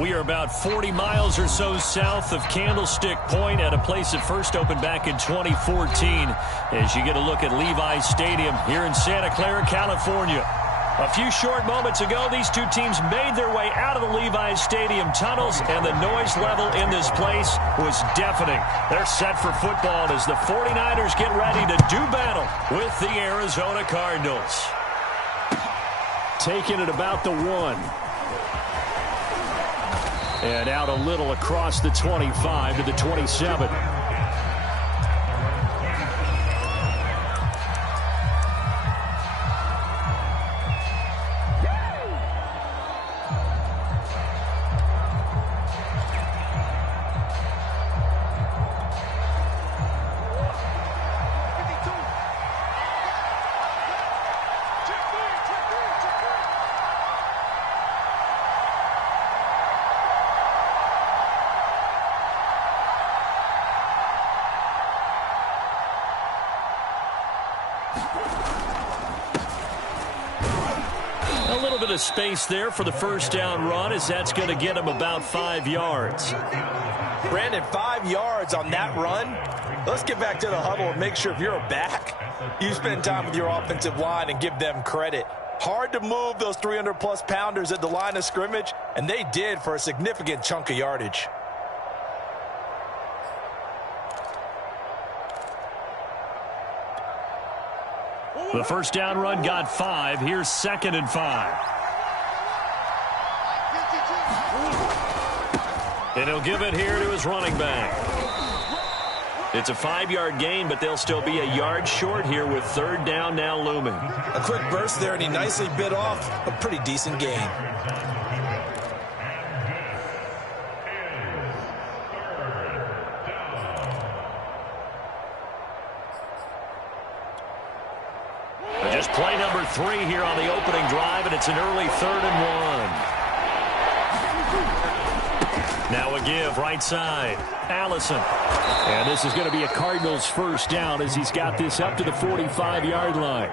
We are about 40 miles or so south of Candlestick Point at a place that first opened back in 2014 as you get a look at Levi's Stadium here in Santa Clara, California. A few short moments ago, these two teams made their way out of the Levi's Stadium tunnels, and the noise level in this place was deafening. They're set for football as the 49ers get ready to do battle with the Arizona Cardinals. Taking it about the 1. And out a little across the 25 to the 27. A little bit of space there for the first down run as that's going to get him about 5 yards. Brandon, 5 yards on that run. Let's get back to the huddle and make sure if you're a back, you spend time with your offensive line and give them credit. Hard to move those 300-plus pounders at the line of scrimmage, and they did for a significant chunk of yardage. The first down run got 5. Here's 2nd and 5. And he'll give it here to his running back. It's a 5-yard gain, but they'll still be a yard short here with 3rd down now looming. A quick burst there, and he nicely bit off a pretty decent gain. Just play number 3 here on the opening drive, and it's an early 3rd and 1. Now a give right side. Allison. And this is going to be a Cardinals first down as he's got this up to the 45-yard line.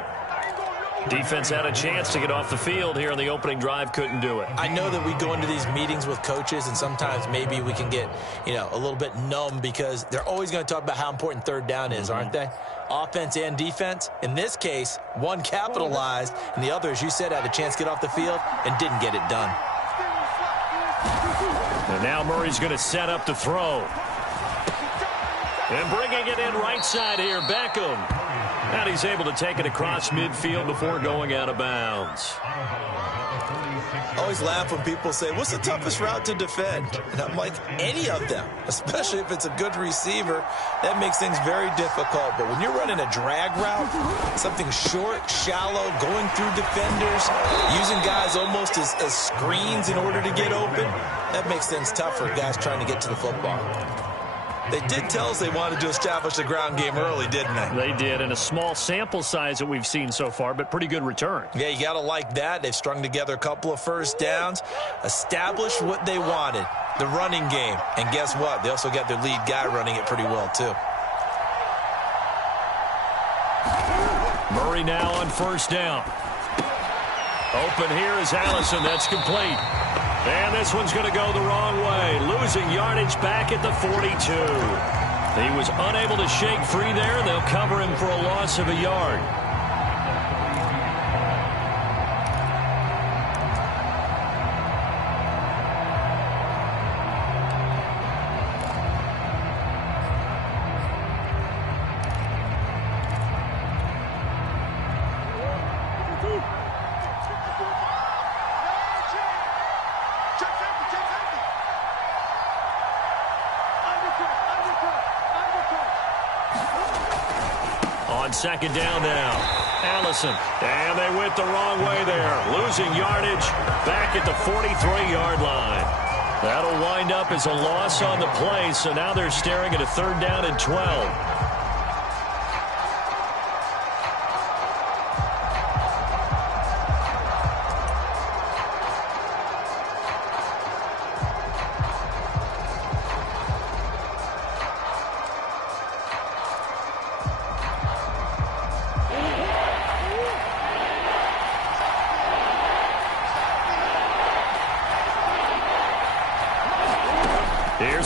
Defense had a chance to get off the field here on the opening drive, couldn't do it. I know that we go into these meetings with coaches, and sometimes maybe we can get, a little bit numb because they're always going to talk about how important 3rd down is, aren't they? Offense and defense. In this case, one capitalized, and the other, as you said, had a chance to get off the field and didn't get it done. And now Murray's going to set up to throw. And bringing it in right side here, Beckham. And he's able to take it across midfield before going out of bounds. I always laugh when people say, what's the toughest route to defend? And I'm like, any of them, especially if it's a good receiver. That makes things very difficult. But when you're running a drag route, something short, shallow, going through defenders, using guys almost as screens in order to get open, that makes things tough for guys trying to get to the football. They did tell us they wanted to establish the ground game early, didn't they? They did, and a small sample size that we've seen so far, but pretty good return. Yeah, you got to like that. They've strung together a couple of first downs, established what they wanted, the running game. And guess what? They also got their lead guy running it pretty well, too. Murray now on first down. Open here is Allison. That's complete. And this one's going to go the wrong way. Losing yardage back at the 42. He was unable to shake free there. They'll cover him for a loss of a yard. On 2nd down now, Allison. And they went the wrong way there. Losing yardage back at the 43-yard line. That'll wind up as a loss on the play, so now they're staring at a 3rd down and 12.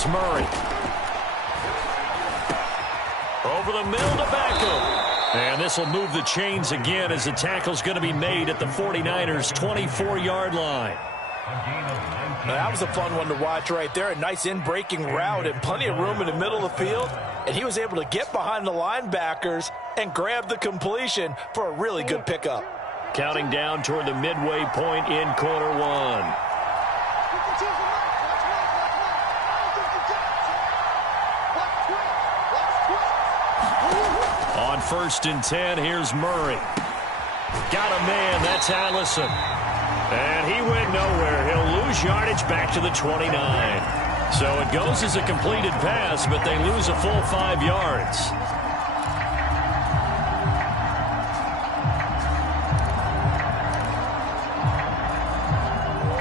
Here's Murray. Over the middle to Beckham. And this will move the chains again as the tackle's going to be made at the 49ers' 24-yard line. Now, that was a fun one to watch right there. A nice in-breaking route and plenty of room in the middle of the field. And he was able to get behind the linebackers and grab the completion for a really good pickup. Counting down toward the midway point in quarter one. On 1st and 10, here's Murray. Got a man, that's Allison. And he went nowhere. He'll lose yardage back to the 29. So it goes as a completed pass, but they lose a full 5 yards.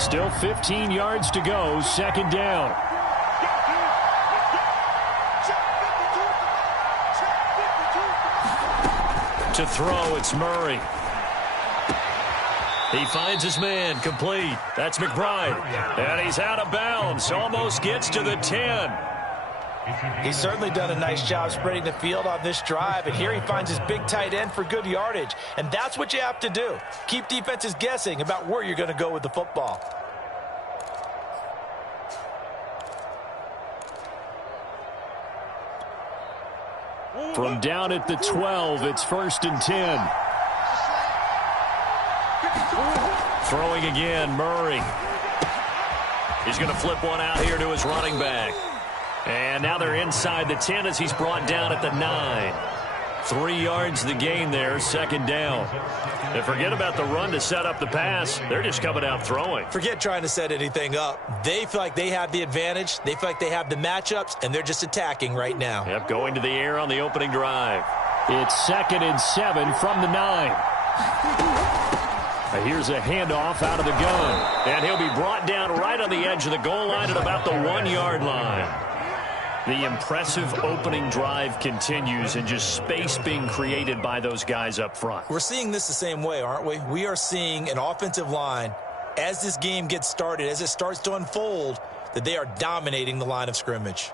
Still 15 yards to go, 2nd down. To throw, it's Murray. He finds his man, complete. That's McBride. And he's out of bounds, almost gets to the 10. He's certainly done a nice job spreading the field on this drive, and here he finds his big tight end for good yardage. And that's what you have to do. Keep defenses guessing about where you're going to go with the football. From down at the 12, it's 1st and 10. Throwing again, Murray. He's going to flip one out here to his running back. And now they're inside the 10 as he's brought down at the 9. 3 yards the gain there, 2nd down. And forget about the run to set up the pass. They're just coming out throwing. Forget trying to set anything up. They feel like they have the advantage. They feel like they have the matchups, and they're just attacking right now. Yep, going to the air on the opening drive. It's 2nd and 7 from the 9. Here's a handoff out of the gun. And he'll be brought down right on the edge of the goal line at about the 1-yard line. The impressive opening drive continues and just space being created by those guys up front. We're seeing this the same way, aren't we? We are seeing an offensive line, as this game gets started, as it starts to unfold, that they are dominating the line of scrimmage.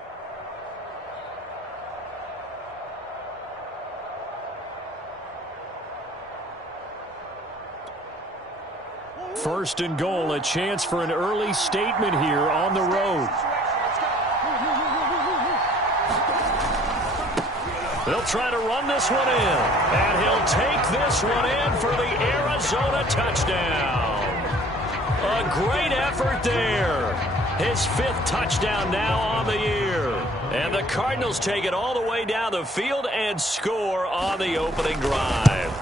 First and goal, a chance for an early statement here on the road. They'll try to run this one in, and he'll take this one in for the Arizona touchdown. A great effort there. His 5th touchdown now on the year. And the Cardinals take it all the way down the field and score on the opening drive.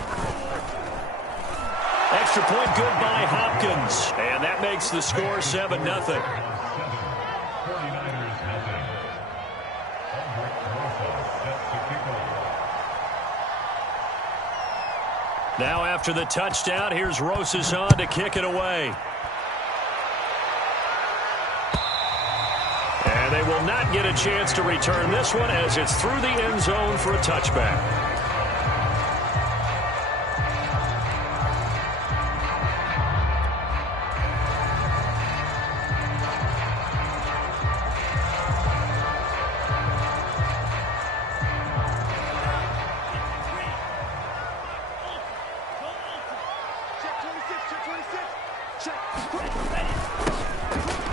Extra point good by Hopkins, and that makes the score 7-0. Now after the touchdown, here's Rosas on to kick it away. And they will not get a chance to return this one as it's through the end zone for a touchback.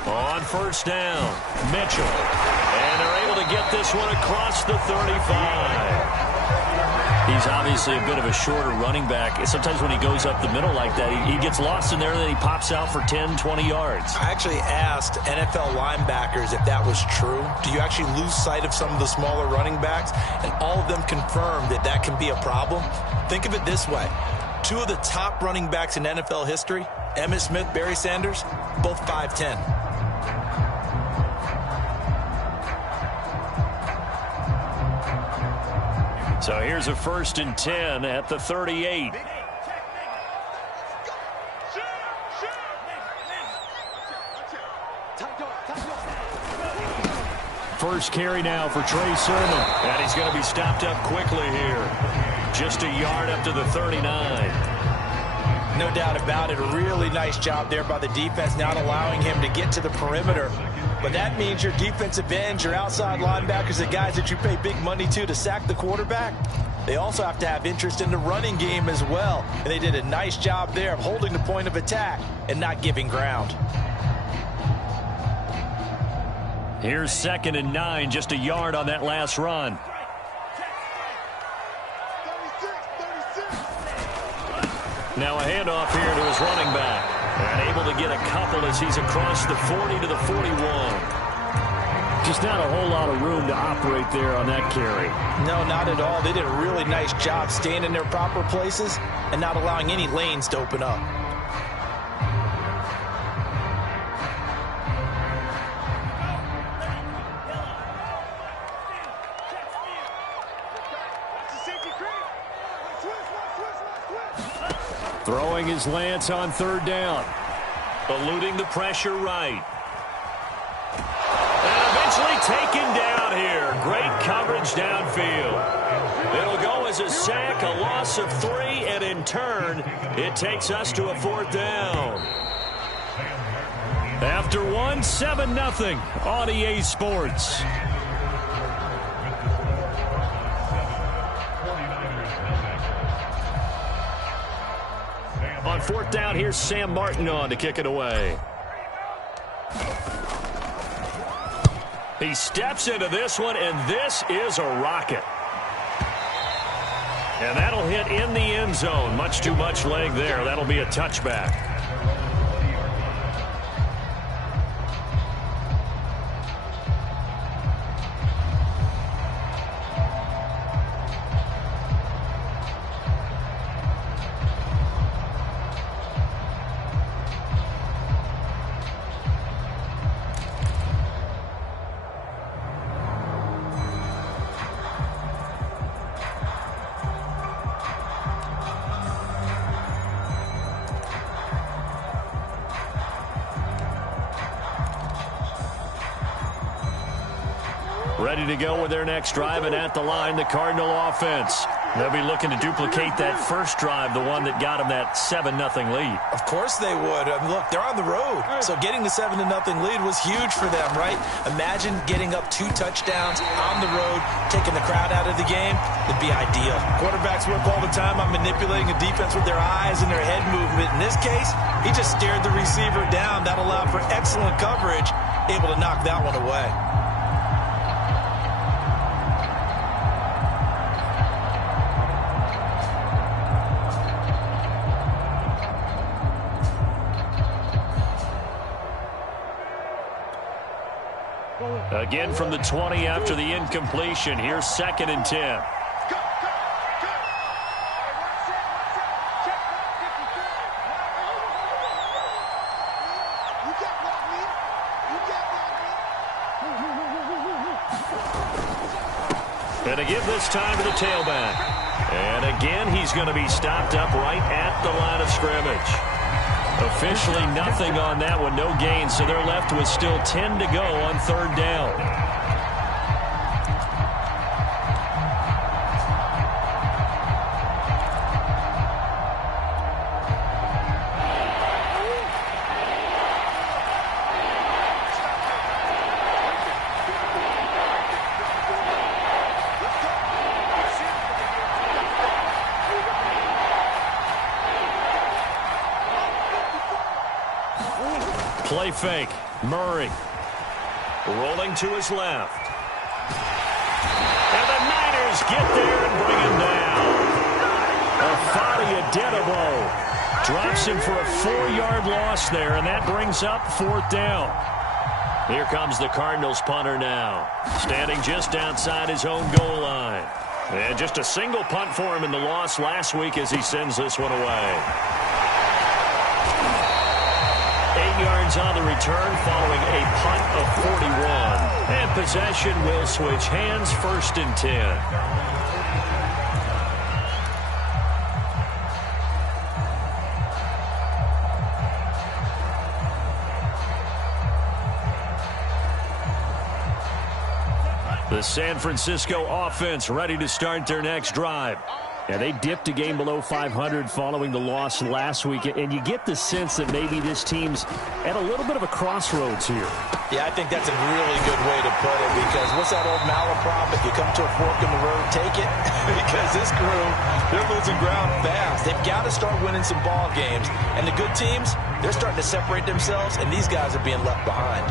On 1st down, Mitchell. And they're able to get this one across the 35. He's obviously a bit of a shorter running back. Sometimes when he goes up the middle like that, he gets lost in there and then he pops out for 10, 20 yards. I actually asked NFL linebackers if that was true. Do you actually lose sight of some of the smaller running backs? And all of them confirmed that that can be a problem. Think of it this way. 2 of the top running backs in NFL history, Emmitt Smith, Barry Sanders, both 5'10". So here's a 1st and 10 at the 38. First carry now for Trey Sermon. And he's going to be stopped up quickly here. Just a yard up to the 39. No doubt about it. A really nice job there by the defense, not allowing him to get to the perimeter. But that means your defensive ends, your outside linebackers, the guys that you pay big money to sack the quarterback, they also have to have interest in the running game as well. And they did a nice job there of holding the point of attack and not giving ground. Here's 2nd and 9, just a yard on that last run. Now a handoff here to his running back. And able to get a couple as he's across the 40 to the 41. Just not a whole lot of room to operate there on that carry. No, not at all. They did a really nice job staying in their proper places and not allowing any lanes to open up. Throwing his lance on 3rd down. Eluding the pressure right. And eventually taken down here. Great coverage downfield. It'll go as a sack, a loss of 3, and in turn, it takes us to a 4th down. After 1, 7-0 on EA Sports. On 4th down, here's Sam Martin on to kick it away. He steps into this one, and this is a rocket. And that'll hit in the end zone. Much too much leg there. That'll be a touchback. Ready to go with their next drive, and at the line, the Cardinal offense. They'll be looking to duplicate that first drive, the one that got them that 7-0 lead. Of course they would. Look, they're on the road, so getting the 7-0 lead was huge for them, right? Imagine getting up 2 touchdowns on the road, taking the crowd out of the game. It'd be ideal. Quarterbacks work all the time on manipulating a defense with their eyes and their head movement. In this case, he just stared the receiver down. That allowed for excellent coverage, able to knock that one away. Again from the 20 after the incompletion. Here's 2nd and 10. And to give this time to the tailback. And again, he's going to be stopped up right at the line of scrimmage. Officially nothing on that one, no gain, so they're left with still 10 to go on 3rd down. Play fake. Murray rolling to his left. And the Niners get there and bring him down. Afadi Adetobo drops him for a 4-yard loss there, and that brings up 4th down. Here comes the Cardinals punter now, standing just outside his own goal line. And just a single punt for him in the loss last week as he sends this one away. 8 yards on the return following a punt of 41. And possession will switch hands, 1st and 10. The San Francisco offense ready to start their next drive. Yeah, they dipped a game below 500 following the loss last week, and you get the sense that maybe this team's at a little bit of a crossroads here. Yeah, I think that's a really good way to put it, because what's that old malaprop? If you come to a fork in the road, take it. Because this crew, they're losing ground fast. They've got to start winning some ball games. And the good teams, they're starting to separate themselves, and these guys are being left behind.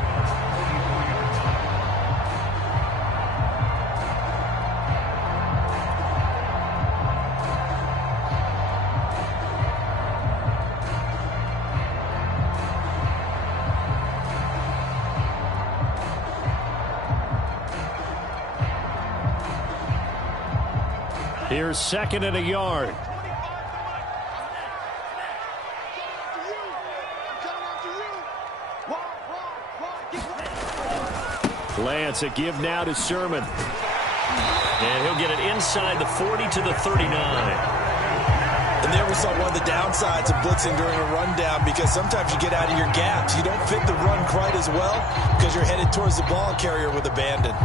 Here's second and a yard. Lance, a give now to Sermon. And he'll get it inside the 40 to the 39. And there we saw one of the downsides of blitzing during a rundown, because sometimes you get out of your gaps. You don't fit the run quite as well because you're headed towards the ball carrier with abandon.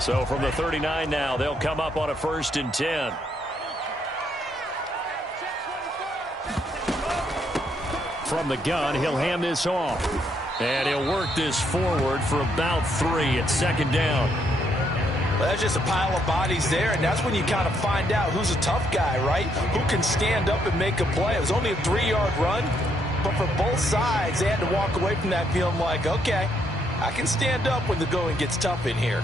So from the 39 now, they'll come up on a 1st and 10. From the gun, he'll hand this off. And he'll work this forward for about 3 at 2nd down. Well, that's just a pile of bodies there, and that's when you kind of find out who's a tough guy, right? Who can stand up and make a play. It was only a 3-yard run, but for both sides, they had to walk away from that feeling like, okay, I can stand up when the going gets tough in here.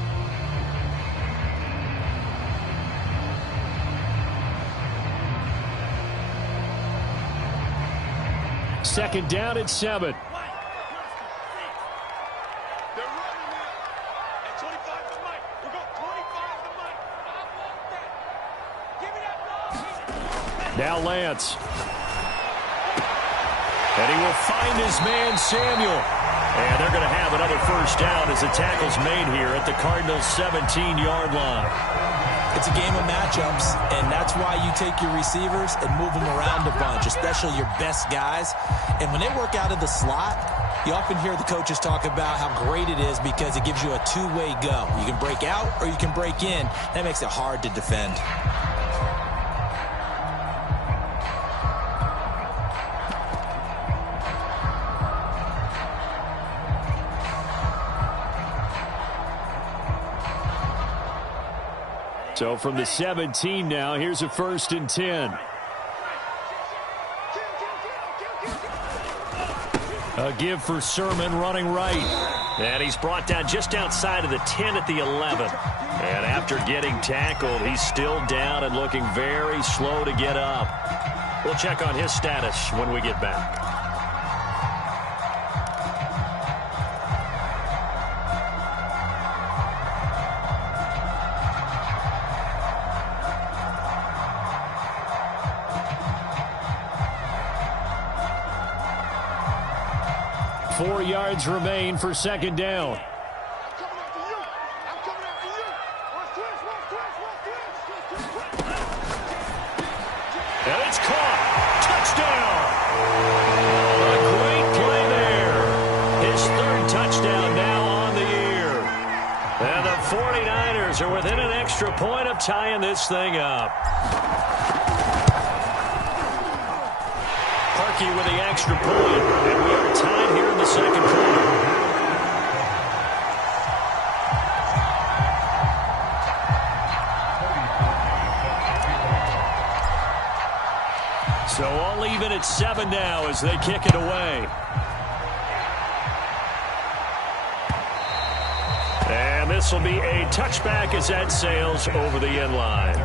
Second down at 7. Now Lance. And he will find his man Samuel. And they're going to have another 1st down as the tackle's made here at the Cardinals' 17-yard line. It's a game of matchups, and that's why you take your receivers and move them around a bunch, especially your best guys. And when they work out of the slot, you often hear the coaches talk about how great it is because it gives you a two-way go. You can break out or you can break in. That makes it hard to defend. So from the 17 now, here's a 1st and 10. A give for Sermon running right. And he's brought down just outside of the 10 at the 11. And after getting tackled, he's still down and looking very slow to get up. We'll check on his status when we get back. Four yards remain for 2nd down. And it's caught. Touchdown. A great play there. His 3rd touchdown now on the year. And the 49ers are within an extra point of tying this thing up. Parkey with the extra point, and we are tied here in the 2nd quarter. So all even at 7 now as they kick it away. And this will be a touchback as that sails over the end line.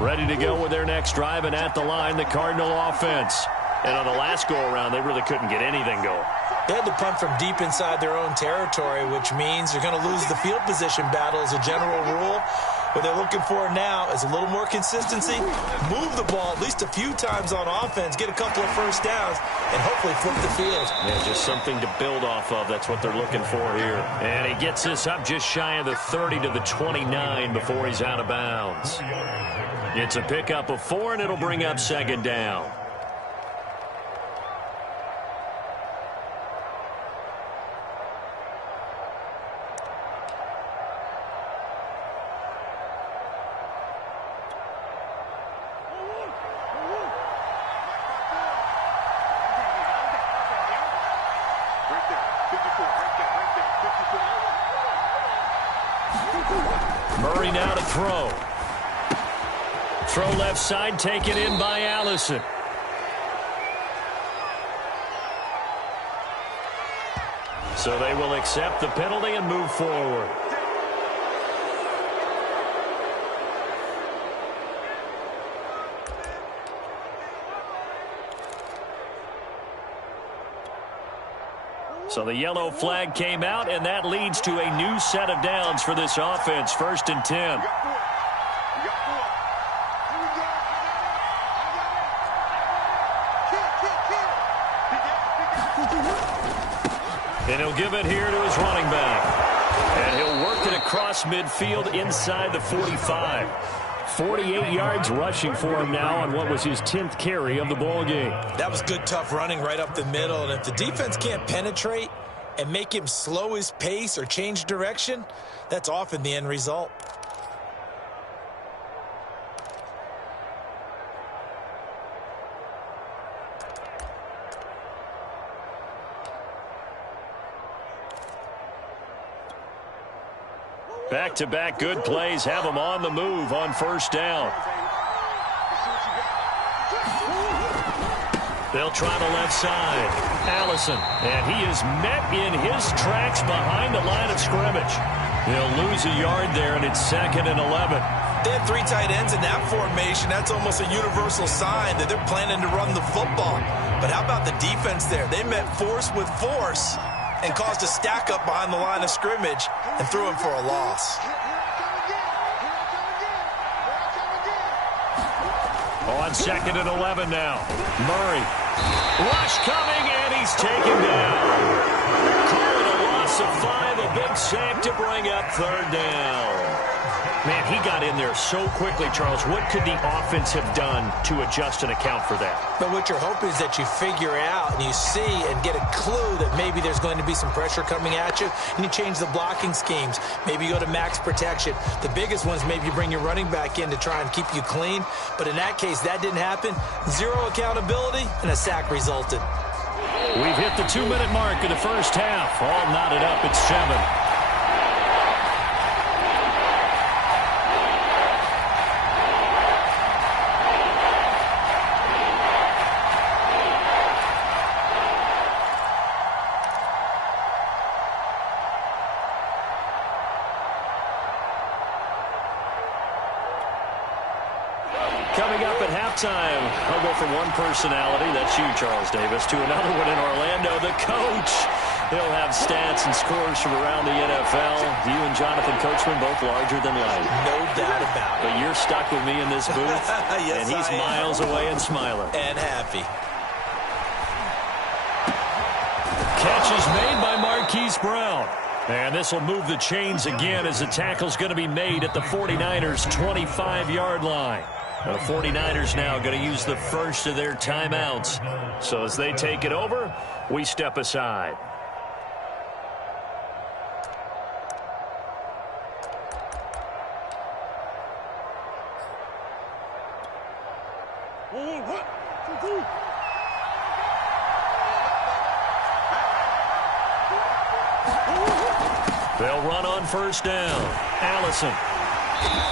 Ready to go with their next drive, and at the line, the Cardinal offense. And on the last go-around, they really couldn't get anything going. They had to punt from deep inside their own territory, which means you're going to lose the field position battle as a general rule. What they're looking for now is a little more consistency, move the ball at least a few times on offense, get a couple of first downs, and hopefully flip the field. Yeah, just something to build off of. That's what they're looking for here. And he gets this up just shy of the 30 to the 29 before he's out of bounds. It's a pickup of 4, and it'll bring up second down. Murray now to throw. Throw left side, taken in by Allison. So they will accept the penalty and move forward. So the yellow flag came out, and that leads to a new set of downs for this offense. 1st and 10. And he'll give it here to his running back. And he'll work it across midfield inside the 45. 48 yards rushing for him now on what was his 10th carry of the ball game. That was good, tough running right up the middle. And if the defense can't penetrate and make him slow his pace or change direction, that's often the end result. Back-to-back good plays have him on the move on 1st down. They'll try the left side. Allison, and he is met in his tracks behind the line of scrimmage. He'll lose a yard there, and it's 2nd and 11. They have 3 tight ends in that formation. That's almost a universal sign that they're planning to run the football. But how about the defense there? They met force with force and caused a stack up behind the line of scrimmage and threw him for a loss. On 2nd and 11 now. Murray. Rush coming, and he's taken down. Call it a loss of 5, a big sack to bring up 3rd down. Man, he got in there so quickly, Charles. What could the offense have done to adjust and account for that? But what you're hoping is that you figure out and you see and get a clue that maybe there's going to be some pressure coming at you, and you change the blocking schemes. Maybe you go to max protection. The biggest ones, maybe you bring your running back in to try and keep you clean. But in that case, that didn't happen. 0 accountability, and a sack resulted. We've hit the 2-minute mark of the first half. All knotted up at 7. Coming up at halftime, I'll go from one personality, that's you, Charles Davis, to another one in Orlando, the coach. He'll have stats and scores from around the NFL. You and Jonathan Coachman both larger than life. No doubt about it. But you're stuck with me in this booth, yes, and he's miles away and smiling. And happy. Catch is made by Marquise Brown. And this will move the chains again as the tackle's going to be made at the 49ers' 25-yard line. The 49ers now going to use the first of their timeouts. So as they take it over, we step aside. They'll run on 1st down. Allison.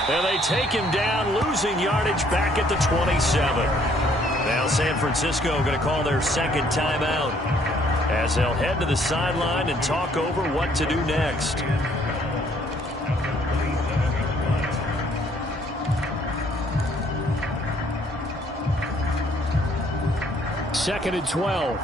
And they take him down, losing yardage back at the 27. Now San Francisco going to call their 2nd timeout as they'll head to the sideline and talk over what to do next. Second and 12.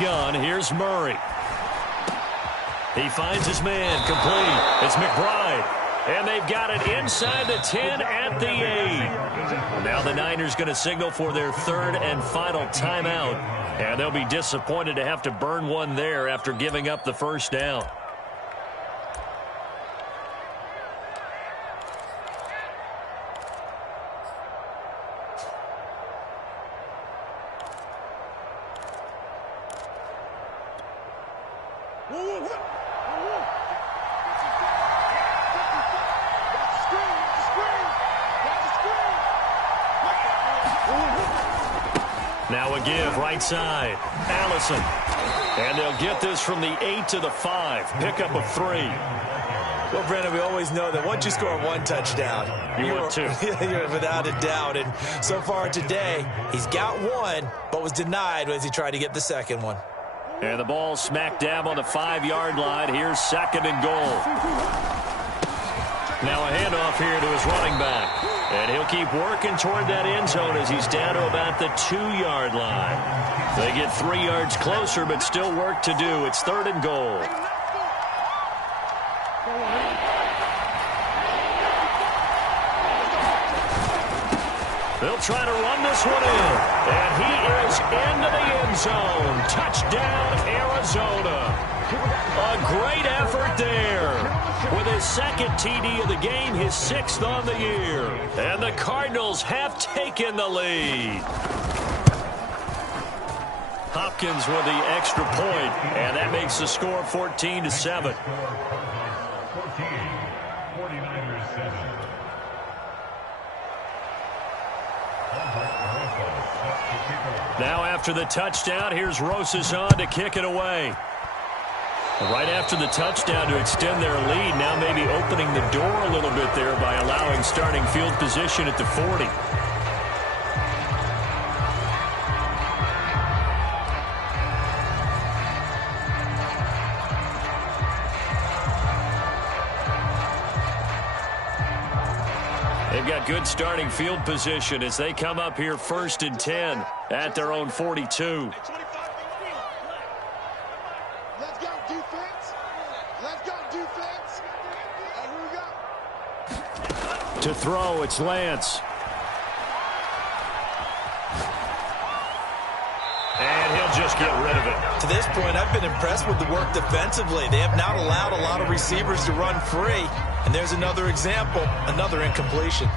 gun. Here's Murray. He finds his man complete. It's McBride. And they've got it inside the 10 at the 8. Now the Niners going to signal for their third and final timeout. And they'll be disappointed to have to burn one there after giving up the first down. Now a give right side. Allison. And they'll get this from the 8 to the 5. Pickup of 3. Well, Brandon, we always know that once you score one touchdown, you're without a doubt. And so far today, he's got one, but was denied as he tried to get the second one. And the ball smack dab on the 5-yard line. Here's second and goal. Now a handoff here to his running back. And he'll keep working toward that end zone as he's down to about the 2-yard line. They get 3 yards closer, but still work to do. It's third and goal. They'll try to run this one in. And he is into the end zone. Touchdown, Arizona. A great effort there. With his second TD of the game, his 6th on the year. And the Cardinals have taken the lead. Hopkins with the extra point, and that makes the score 14-7. Now after the touchdown, here's Rosas on to kick it away. Right after the touchdown to extend their lead, now maybe opening the door a little bit there by allowing starting field position at the 40. They've got good starting field position as they come up here 1st and 10 at their own 42. To throw, it's Lance. And he'll just get rid of it. To this point, I've been impressed with the work defensively. They have not allowed a lot of receivers to run free. And there's another example, another incompletion.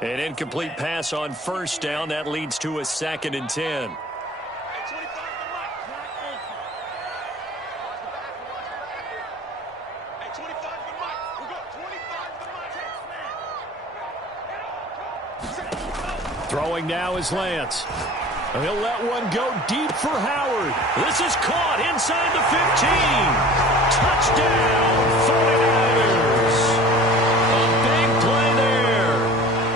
An incomplete pass on first down. That leads to a 2nd and 10. Throwing now is Lance. He'll let one go deep for Howard. This is caught inside the 15. Touchdown, 49ers. A big play there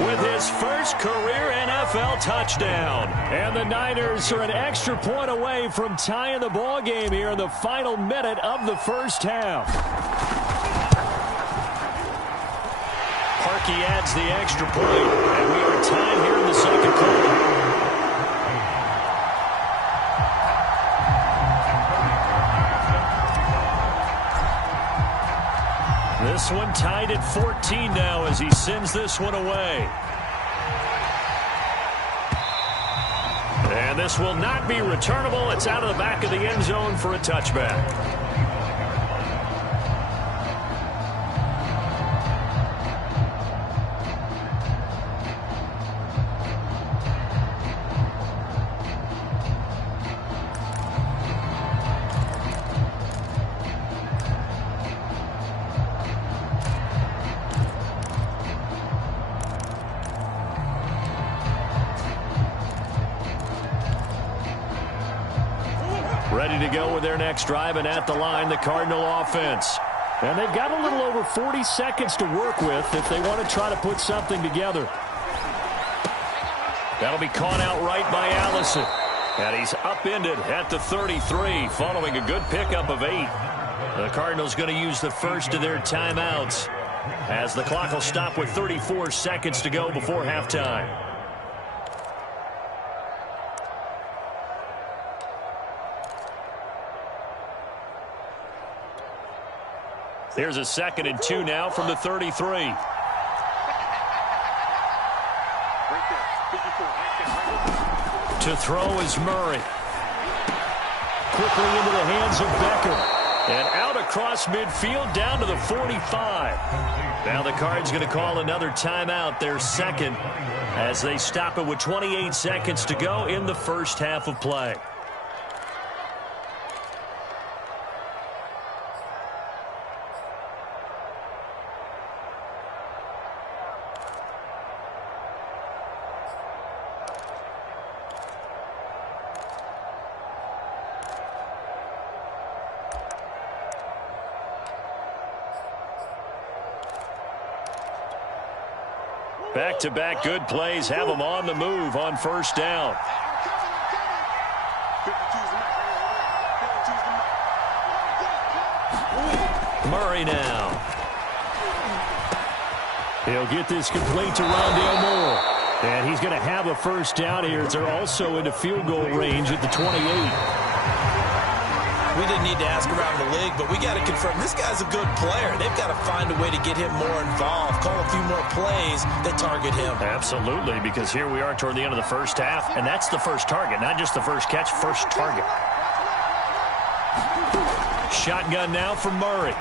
with his first career NFL touchdown. And the Niners are an extra point away from tying the ball game here in the final minute of the first half. Parkey adds the extra point, and we are tied here in the second quarter. This one tied at 14 now as he sends this one away. And this will not be returnable. It's out of the back of the end zone for a touchback. Ready to go with their next drive, and at the line, the Cardinal offense. And they've got a little over 40 seconds to work with if they want to try to put something together. That'll be caught out right by Allison. And he's upended at the 33 following a good pickup of 8. The Cardinals going to use the first of their timeouts as the clock will stop with 34 seconds to go before halftime. There's a 2nd and 2 now from the 33. To throw is Murray. Quickly into the hands of Beckham. And out across midfield down to the 45. Now the Cards going to call another timeout, their second, as they stop it with 28 seconds to go in the first half of play. Back-to-back good plays have them on the move on first down. Murray now. He'll get this complete to Rondale Moore. And he's going to have a first down here. They're also into field goal range at the 28. We didn't need to ask around the league, but we got to confirm this guy's a good player. They've got to find a way to get him more involved, call a few more plays that target him. Absolutely, because here we are toward the end of the first half, and that's the first target, not just the first catch, first target. Shotgun now for Murray.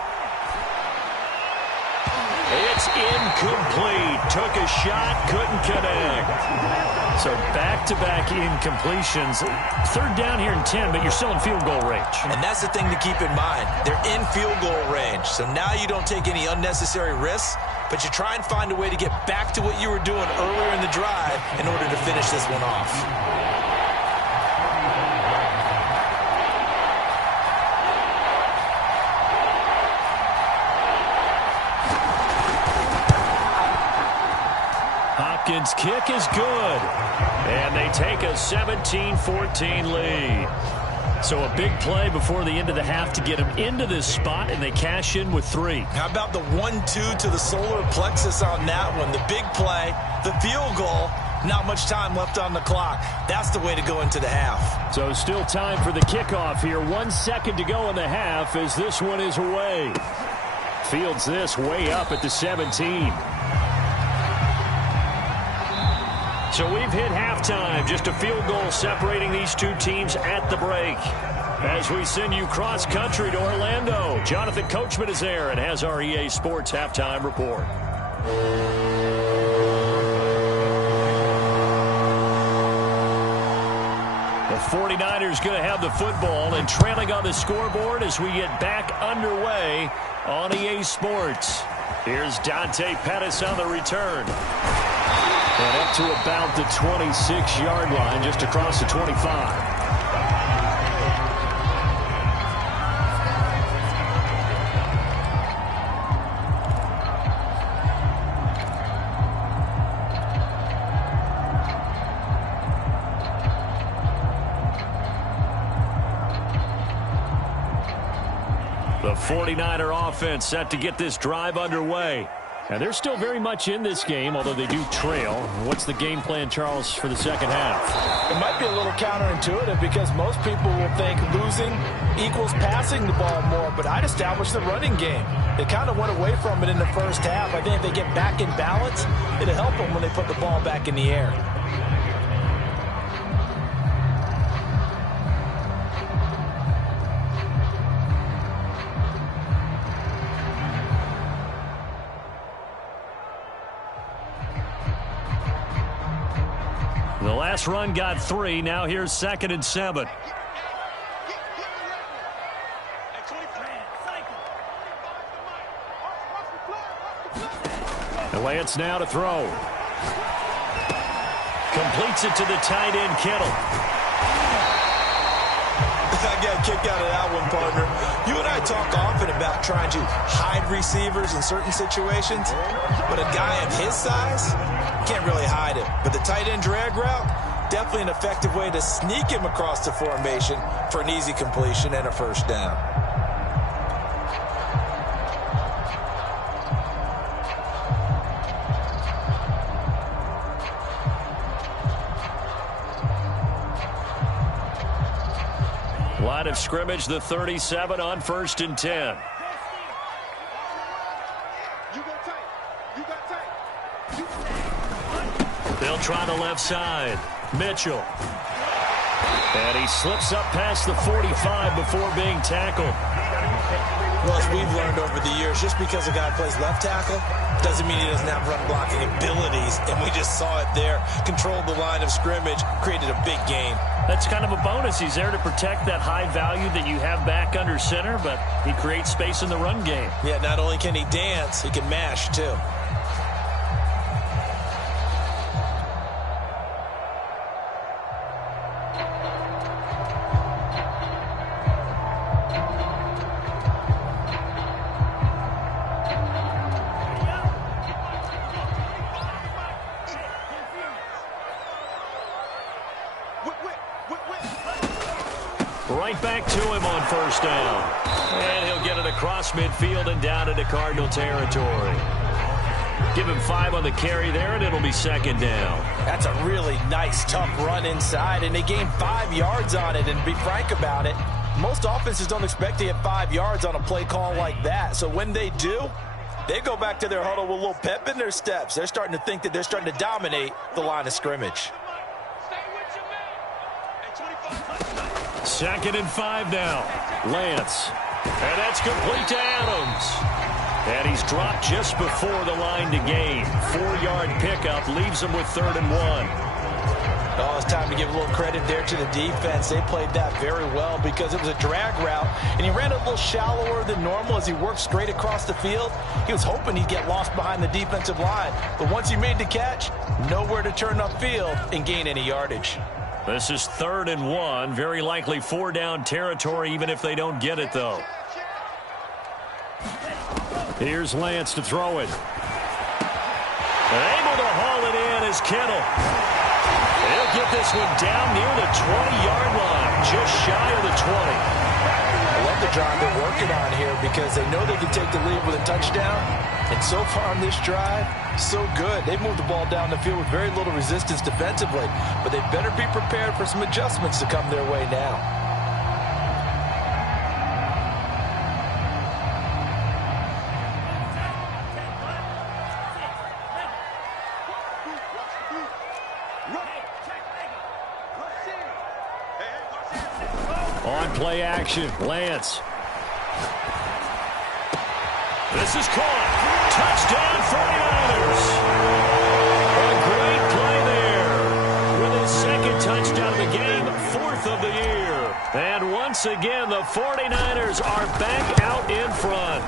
It's incomplete. Took a shot, couldn't connect. So back-to-back incompletions. 3rd down here and 10, but you're still in field goal range. And that's the thing to keep in mind. They're in field goal range. So now you don't take any unnecessary risks, but you try and find a way to get back to what you were doing earlier in the drive in order to finish this one off. Hopkins' kick is good. And they take a 17-14 lead. So a big play before the end of the half to get them into this spot, and they cash in with 3. How about the 1-2 to the solar plexus on that one? The big play, the field goal, not much time left on the clock. That's the way to go into the half. So still time for the kickoff here. 1 second to go in the half as this one is away. Fields this way up at the 17. So we've hit halftime. Just a field goal separating these two teams at the break. As we send you cross-country to Orlando, Jonathan Coachman is there and has our EA Sports Halftime Report. The 49ers going to have the football and trailing on the scoreboard as we get back underway on EA Sports. Here's Dante Pettis on the return. And up to about the 26-yard line, just across the 25. The 49er offense set to get this drive underway. And they're still very much in this game, although they do trail. What's the game plan, Charles, for the second half? It might be a little counterintuitive because most people will think losing equals passing the ball more, but I'd establish the running game. They kind of went away from it in the first half. I think if they get back in balance, it'll help them when they put the ball back in the air. The last run got 3. Now here's 2nd and 7. And Lance now to throw. Completes it to the tight end, Kittle. I got a kick out of that one, partner. You and I talk often about trying to hide receivers in certain situations, but a guy of his size can't really hide him. But the tight end drag route, definitely an effective way to sneak him across the formation for an easy completion and a first down. Line of scrimmage, the 37 on 1st and 10. They'll try the left side. Mitchell. And he slips up past the 45 before being tackled. Well, as we've learned over the years, just because a guy plays left tackle doesn't mean he doesn't have run blocking abilities. And we just saw it there. Controlled the line of scrimmage, created a big gain. That's kind of a bonus. He's there to protect that high value that you have back under center, but he creates space in the run game. Yeah, not only can he dance, he can mash too. Right back to him on first down. And he'll get it across midfield and down into Cardinal territory. Give him 5 on the carry there, and it'll be second down. That's a really nice, tough run inside, and they gained 5 yards on it. And to be frank about it, most offenses don't expect to get 5 yards on a play call like that. So when they do, they go back to their huddle with a little pep in their steps. They're starting to think that they're starting to dominate the line of scrimmage. 2nd and 5 now. Lance. And that's complete to Adams. And he's dropped just before the line to gain. 4-yard pickup leaves him with 3rd and 1. Oh, it's time to give a little credit there to the defense. They played that very well because it was a drag route, and he ran a little shallower than normal as he worked straight across the field. He was hoping he'd get lost behind the defensive line, but once he made the catch, nowhere to turn upfield and gain any yardage. This is 3rd and 1. Very likely 4-down territory, even if they don't get it, though. Here's Lance to throw it. Able to haul it in is Kittle. He'll get this one down near the 20-yard line, just shy of the 20. I love the drive they're working on here because they know they can take the lead with a touchdown. And so far on this drive, so good. They've moved the ball down the field with very little resistance defensively, but they better be prepared for some adjustments to come their way now. On play action, Lance. This is caught. Touchdown 49ers. A great play there. With his 2nd touchdown of the game, 4th of the year. And once again, the 49ers are back out in front.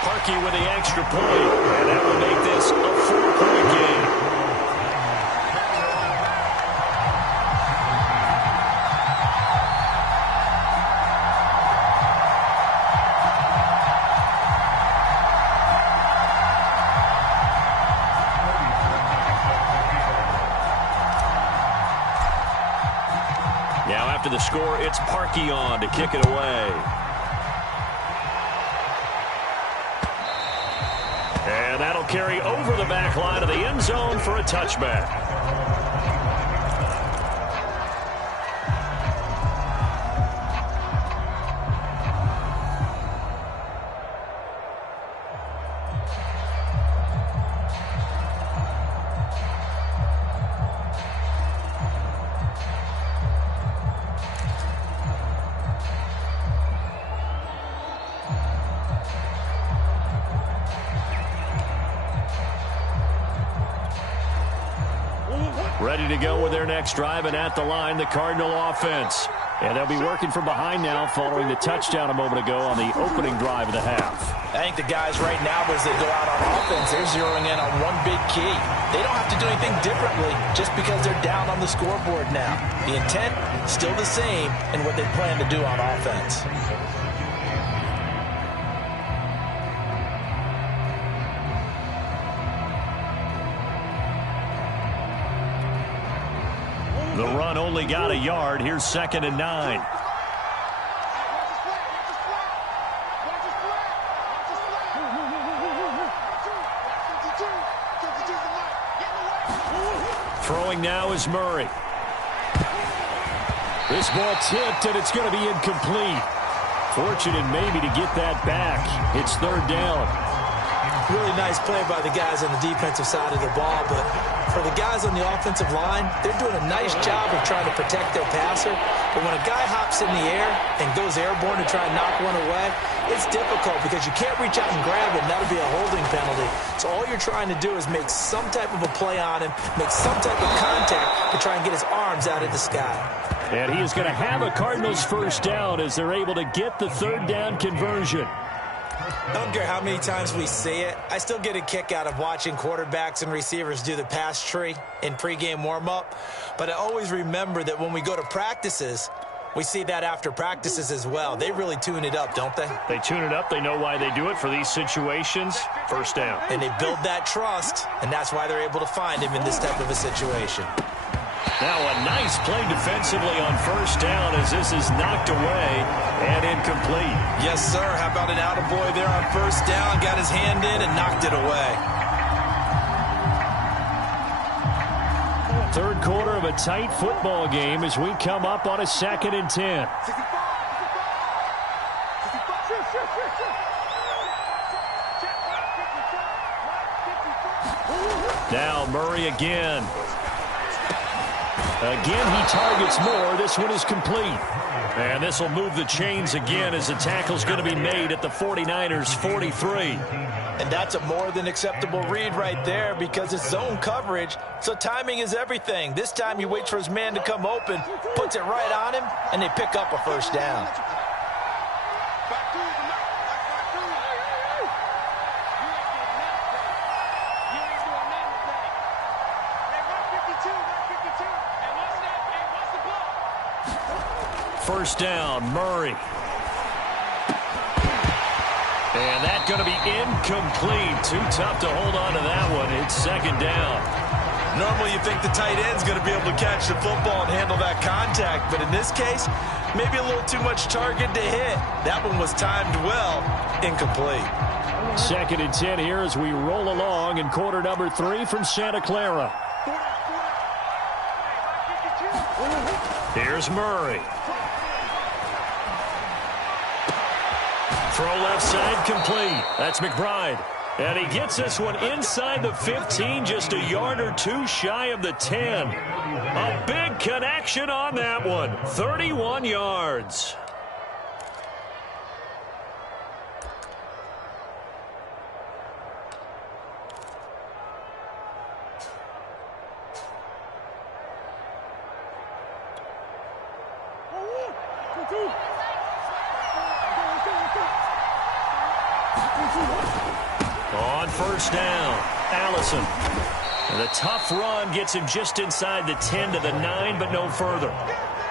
Parkey with the extra point, and that will make this a 4-point game. After the score, it's Parkey on to kick it away. And that'll carry over the back line of the end zone for a touchback. Ready to go with their next drive, and at the line, the Cardinal offense. And they'll be working from behind now following the touchdown a moment ago on the opening drive of the half. I think the guys right now, as they go out on offense, they're zeroing in on one big key. They don't have to do anything differently just because they're down on the scoreboard now. The intent, still the same in what they plan to do on offense. run only got a yard. Here's 2nd and 9. Throwing now is Murray. This ball tipped, and it's going to be incomplete. Fortunate maybe to get that back. It's 3rd down. Really nice play by the guys on the defensive side of the ball, but for the guys on the offensive line, they're doing a nice job of trying to protect their passer. But when a guy hops in the air and goes airborne to try and knock one away, it's difficult because you can't reach out and grab him. That'll be a holding penalty. So all you're trying to do is make some type of a play on him, make some type of contact to try and get his arms out of the sky. And he is going to have a Cardinals 1st down as they're able to get the 3rd down conversion. I don't care how many times we see it. I still get a kick out of watching quarterbacks and receivers do the pass tree in pregame warm-up. But I always remember that when we go to practices, we see that after practices as well. They really tune it up, don't they? They tune it up. They know why they do it for these situations. 1st down. And they build that trust, and that's why they're able to find him in this type of a situation. Now a nice play defensively on 1st down as this is knocked away and incomplete. Yes, sir. How about an attaboy there on 1st down? Got his hand in and knocked it away. 3rd quarter of a tight football game as we come up on a 2nd and 10. Now Murray again. Again, he targets more. This one is complete. And this will move the chains again as the tackle's going to be made at the 49ers' 43. And that's a more than acceptable read right there because it's zone coverage, so timing is everything. This time he waits for his man to come open, puts it right on him, and they pick up a 1st down. First down, Murray. And that's going to be incomplete. Too tough to hold on to that one. It's 2nd down. Normally you think the tight end's going to be able to catch the football and handle that contact, but in this case, maybe a little too much target to hit. That one was timed well. Incomplete. 2nd and 10 here as we roll along in quarter number 3 from Santa Clara. Here's Murray. Throw left side complete. That's McBride. And he gets this one inside the 15, just a yard or two shy of the 10. A big connection on that one. 31 yards. On 1st down, Allison. And a tough run gets him just inside the 10 to the 9, but no further.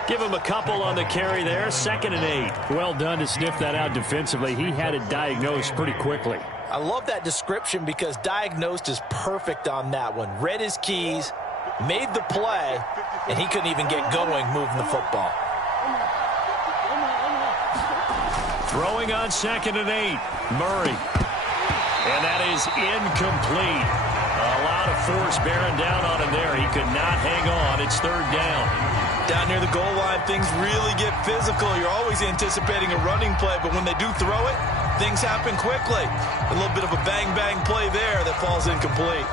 Give him a couple on the carry there, 2nd and 8. Well done to sniff that out defensively. He had it diagnosed pretty quickly. I love that description because diagnosed is perfect on that one. Read his keys, made the play, and he couldn't even get going moving the football. Throwing on 2nd and 8, Murray. And that is incomplete. A lot of force bearing down on him there. He could not hang on. It's 3rd down. Down near the goal line, things really get physical. You're always anticipating a running play, but when they do throw it, things happen quickly. A little bit of a bang-bang play there that falls incomplete.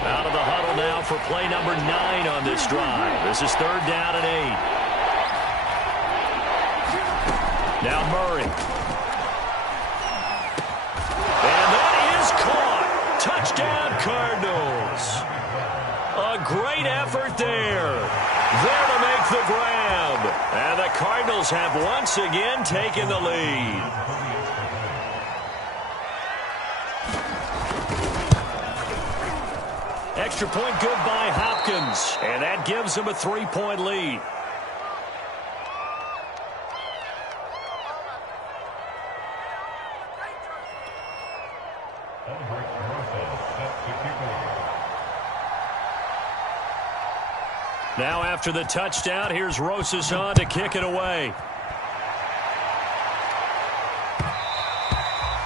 Out of the huddle now for play number 9 on this drive. This is 3rd down and 8. Now Murray. And that is caught. Touchdown, Cardinals. A great effort there. There to make the grab. And the Cardinals have once again taken the lead. Extra point good by Hopkins. And that gives them a 3-point lead. Now after the touchdown, here's Rosas on to kick it away.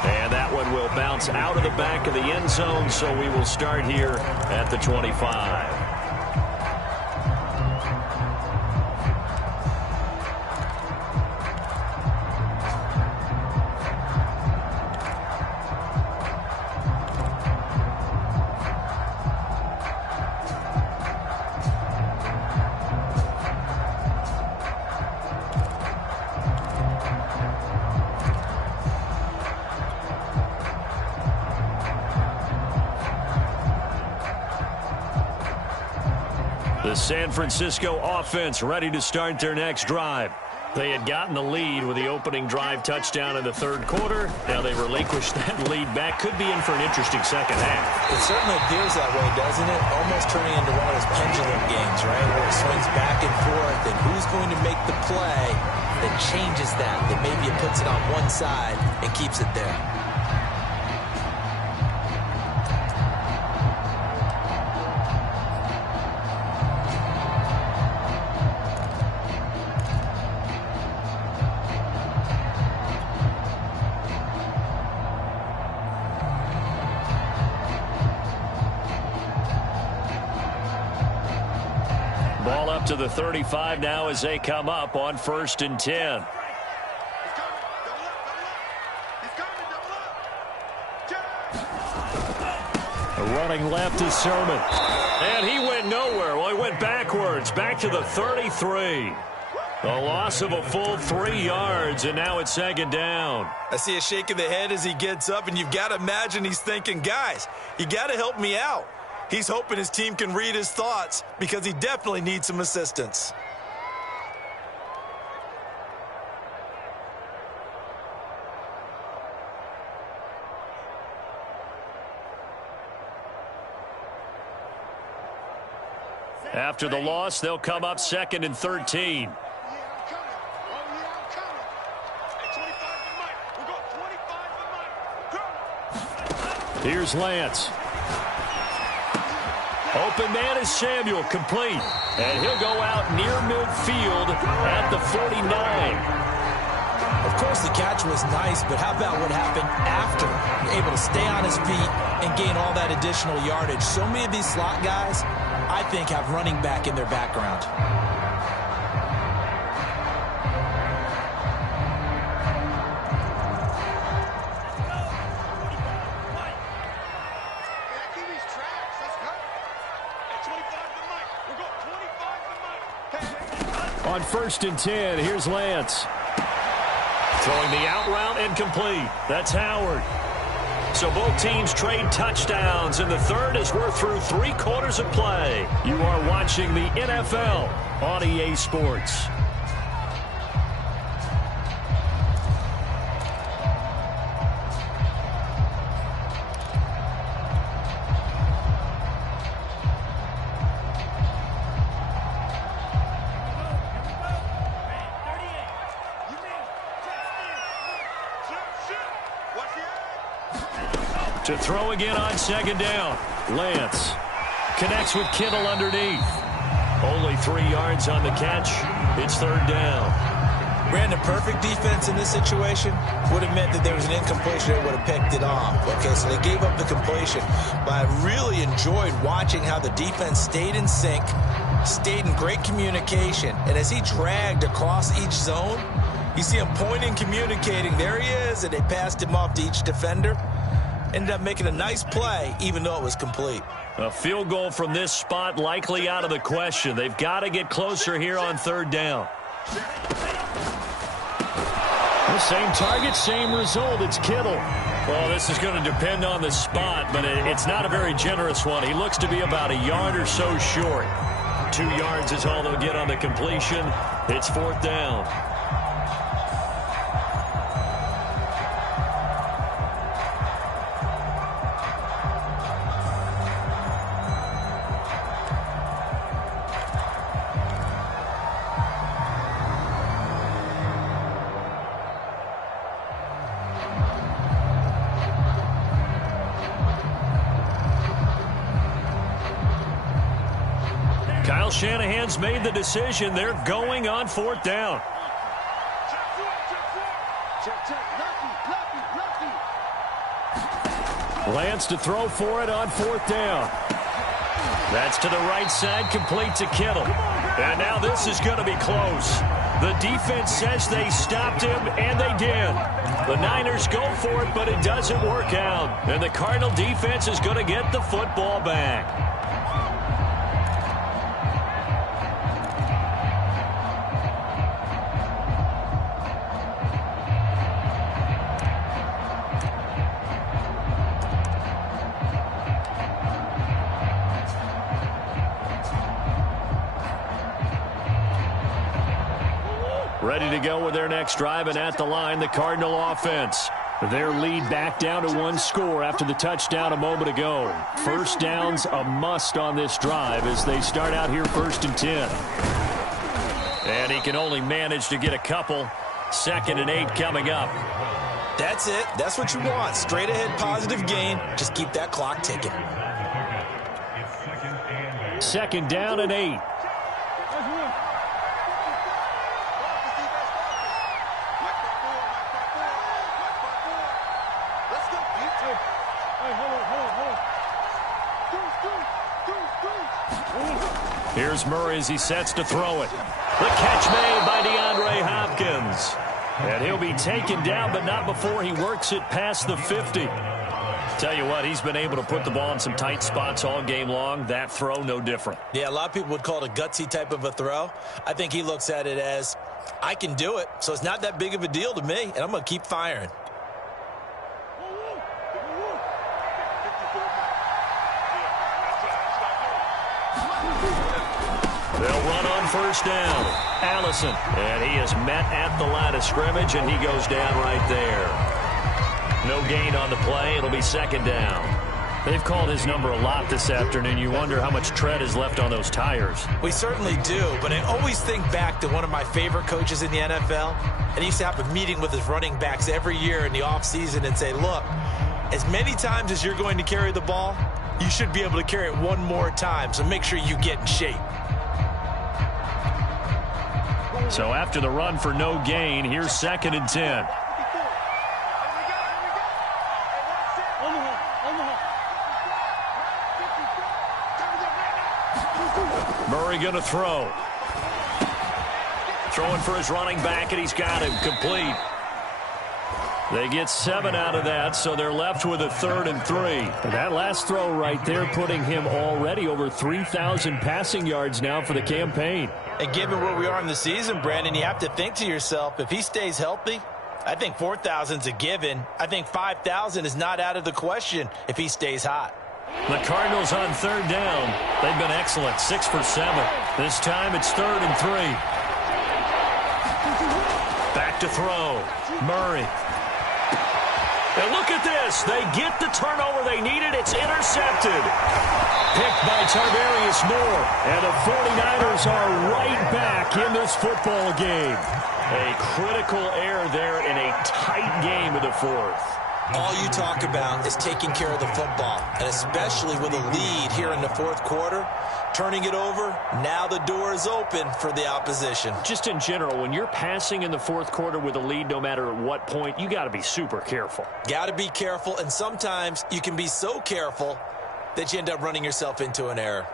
And that one will bounce out of the back of the end zone, so we will start here at the 25. The San Francisco offense ready to start their next drive. They had gotten the lead with the opening drive touchdown in the third quarter. Now they relinquished that lead back. Could be in for an interesting second half. It certainly appears that way, doesn't it? Almost turning into one of those pendulum games, right? Where it swings back and forth, and who's going to make the play that changes that maybe it puts it on one side and keeps it there. Ball up to the 35 now as they come up on 1st and 10. Running left is Sermon. And he went nowhere. Well, he went backwards, back to the 33. A loss of a full 3 yards, and now it's 2nd down. I see a shake of the head as he gets up, and you've got to imagine he's thinking, guys, you got to help me out. He's hoping his team can read his thoughts because he definitely needs some assistance. After the loss, they'll come up 2nd and 13. Here's Lance. Open man is Samuel, complete. And he'll go out near midfield at the 49. Of course, the catch was nice, but how about what happened after? Able to stay on his feet and gain all that additional yardage. So many of these slot guys, I think, have running back in their background. On 1st and 10, here's Lance. Throwing the out route and complete. That's Howard. So both teams trade touchdowns in the third as we're through 3 quarters of play. You are watching the NFL on EA Sports. To throw again on 2nd down. Lance connects with Kittle underneath. Only 3 yards on the catch. It's 3rd down. Brandon, perfect defense in this situation would have meant that there was an incompletion that would have picked it off. Okay, so they gave up the completion. But I really enjoyed watching how the defense stayed in sync, stayed in great communication. And as he dragged across each zone, you see him pointing, communicating. There he is, and they passed him off to each defender. Ended up making a nice play, even though it was complete. A field goal from this spot likely out of the question. They've got to get closer here on 3rd down. The same target, same result. It's Kittle. Well, this is going to depend on the spot, but it's not a very generous one. He looks to be about a yard or so short. 2 yards is all they'll get on the completion. It's 4th down. Kyle Shanahan's made the decision. They're going on 4th down. Lance to throw for it on 4th down. That's to the right side, complete to Kittle. And now this is going to be close. The defense says they stopped him, and they did. The Niners go for it, but it doesn't work out. And the Cardinal defense is going to get the football back. Ready to go with their next drive, and at the line, the Cardinal offense. Their lead back down to 1 score after the touchdown a moment ago. 1st down's a must on this drive as they start out here 1st and 10. And he can only manage to get a couple. 2nd and 8 coming up. That's it. That's what you want. Straight ahead positive gain. Just keep that clock ticking. 2nd down and 8. Here's Murray as he sets to throw it. The catch made by DeAndre Hopkins. And he'll be taken down, but not before he works it past the 50. Tell you what, he's been able to put the ball in some tight spots all game long. That throw, no different. Yeah, a lot of people would call it a gutsy type of a throw. I think he looks at it as, I can do it, so it's not that big of a deal to me, and I'm going to keep firing. They'll run on 1st down. Allison. And he is met at the line of scrimmage, and he goes down right there. No gain on the play. It'll be 2nd down. They've called his number a lot this afternoon. You wonder how much tread is left on those tires. We certainly do, but I always think back to one of my favorite coaches in the NFL, and he used to have a meeting with his running backs every year in the offseason and say, look, as many times as you're going to carry the ball, you should be able to carry it one more time, so make sure you get in shape. So after the run for no gain, here's 2nd and 10. Murray going to throw. Throwing for his running back, and he's got him complete. They get 7 out of that, so they're left with a 3rd and 3. And that last throw right there putting him already over 3,000 passing yards now for the campaign. And given where we are in the season, Brandon, you have to think to yourself, if he stays healthy, I think 4,000's a given. I think 5,000 is not out of the question if he stays hot. The Cardinals on 3rd down. They've been excellent, 6 for 7. This time it's 3rd and 3. Back to throw. Murray. And look at this. They get the turnover they needed. It's intercepted. Picked by Tarvarius Moore. And the 49ers are right back in this football game. A critical error there in a tight game of the 4th. All you talk about is taking care of the football, and especially with a lead here in the 4th quarter, turning it over, now the door is open for the opposition. Just in general, when you're passing in the 4th quarter with a lead, no matter at what point, you got to be super careful. Got to be careful, and sometimes you can be so careful that you end up running yourself into an error.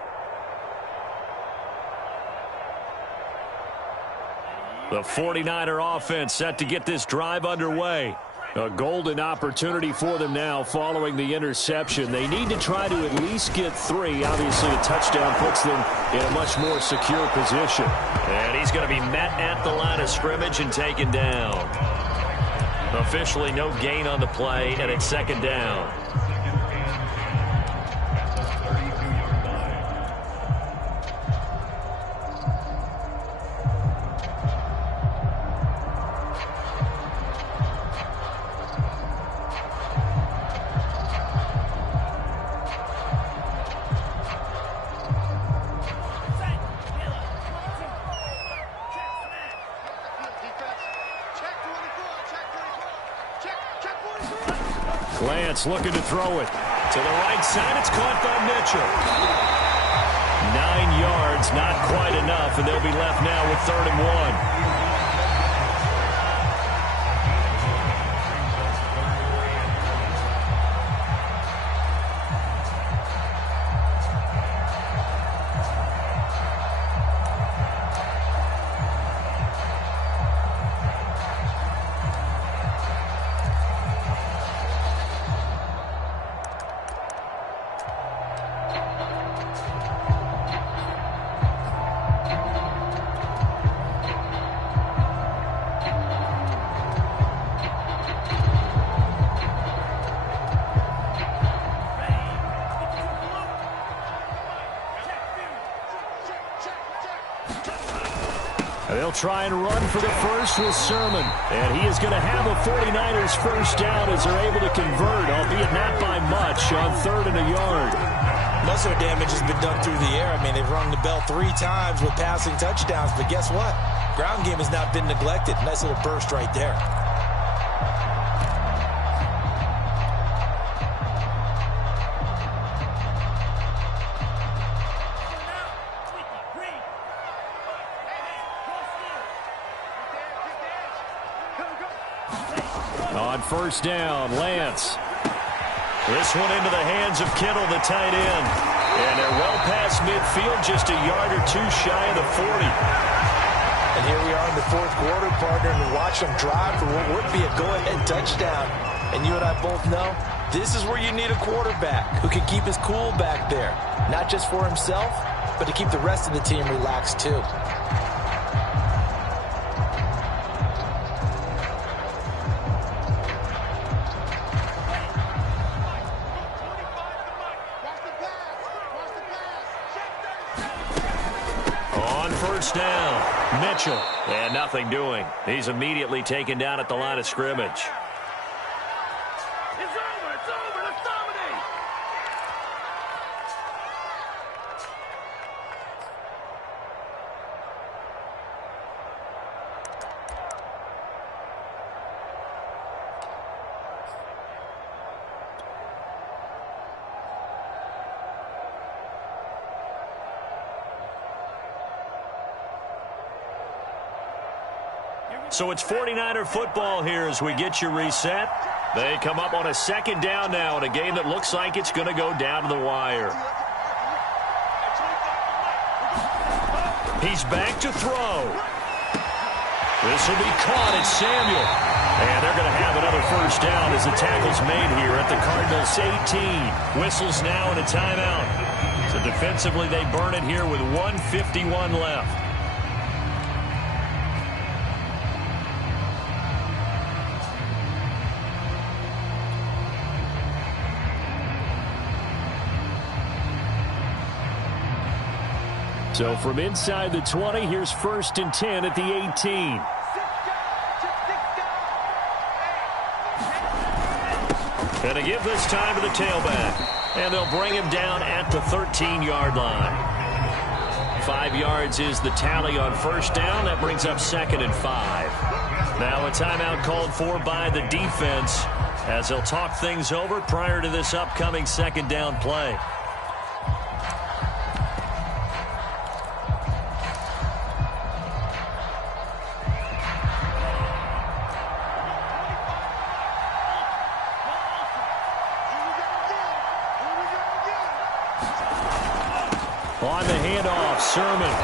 The 49er offense set to get this drive underway. A golden opportunity for them now following the interception. They need to try to at least get 3. Obviously, a touchdown puts them in a much more secure position. And he's going to be met at the line of scrimmage and taken down. Officially no gain on the play, and it's 2nd down. Lance looking to throw it. To the right side, it's caught by Mitchell. 9 yards, not quite enough, and they'll be left now with 3rd and 1. They'll try and run for the first with Sermon. And he is going to have a 49ers first down as they're able to convert, albeit not by much, on 3rd and a yard. Most of the damage has been done through the air. I mean, they've rung the bell 3 times with passing touchdowns. But guess what? Ground game has not been neglected. Nice little burst right there. On first down, Lance. This one into the hands of Kittle, the tight end. And they're well past midfield, just a yard or 2 shy of the 40. And here we are in the 4th quarter, partner, and watch them drive for what would be a go-ahead touchdown. And you and I both know this is where you need a quarterback who can keep his cool back there. Not just for himself, but to keep the rest of the team relaxed too. Down, Mitchell, and nothing doing. He's immediately taken down at the line of scrimmage. It's over, let's dominate. So it's 49er football here as we get you reset. They come up on a 2nd down now in a game that looks like it's going to go down to the wire. He's back to throw. This will be caught. It's Samuel. And they're going to have another first down as the tackle's made here at the Cardinals' 18. Whistles now and a timeout. So defensively they burn it here with 1:51 left. So from inside the 20, here's 1st and 10 at the 18. And to give this time to the tailback. And they'll bring him down at the 13-yard line. 5 yards is the tally on first down. That brings up 2nd and 5. Now a timeout called for by the defense as they'll talk things over prior to this upcoming 2nd down play. On the handoff, Sermon.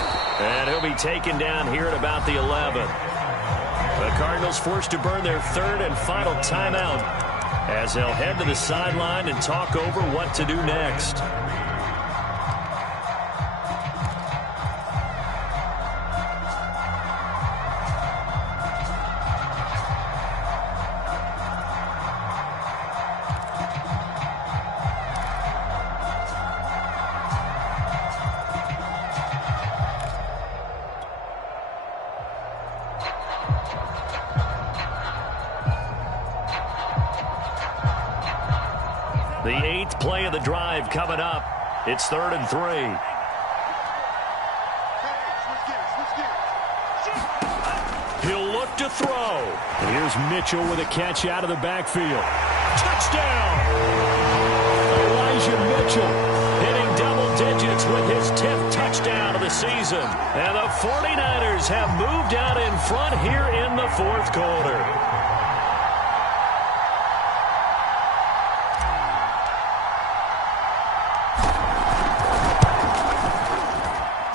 And he'll be taken down here at about the 11. The Cardinals forced to burn their 3rd and final timeout as they'll head to the sideline and talk over what to do next. The 8th play of the drive coming up. It's 3rd and 3. He'll look to throw. Here's Mitchell with a catch out of the backfield. Touchdown! Elijah Mitchell hitting double digits with his 10th the season. And the 49ers have moved out in front here in the fourth quarter.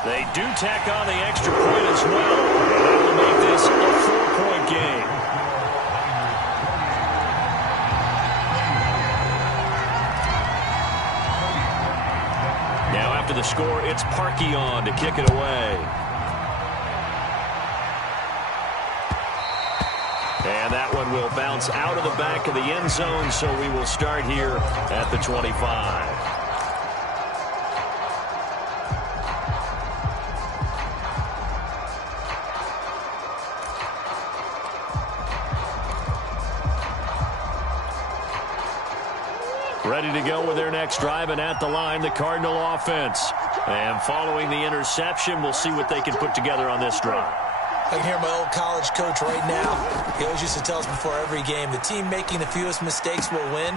They do tack on the extra point as well. And that will make this a 4-point game. Now after the score, it's Parkey on to kick it away. And that one will bounce out of the back of the end zone, so we will start here at the 25. Ready to go with their next drive, and at the line, the Cardinal offense. And following the interception, we'll see what they can put together on this drive. I can hear my old college coach right now. He always used to tell us before every game, the team making the fewest mistakes will win.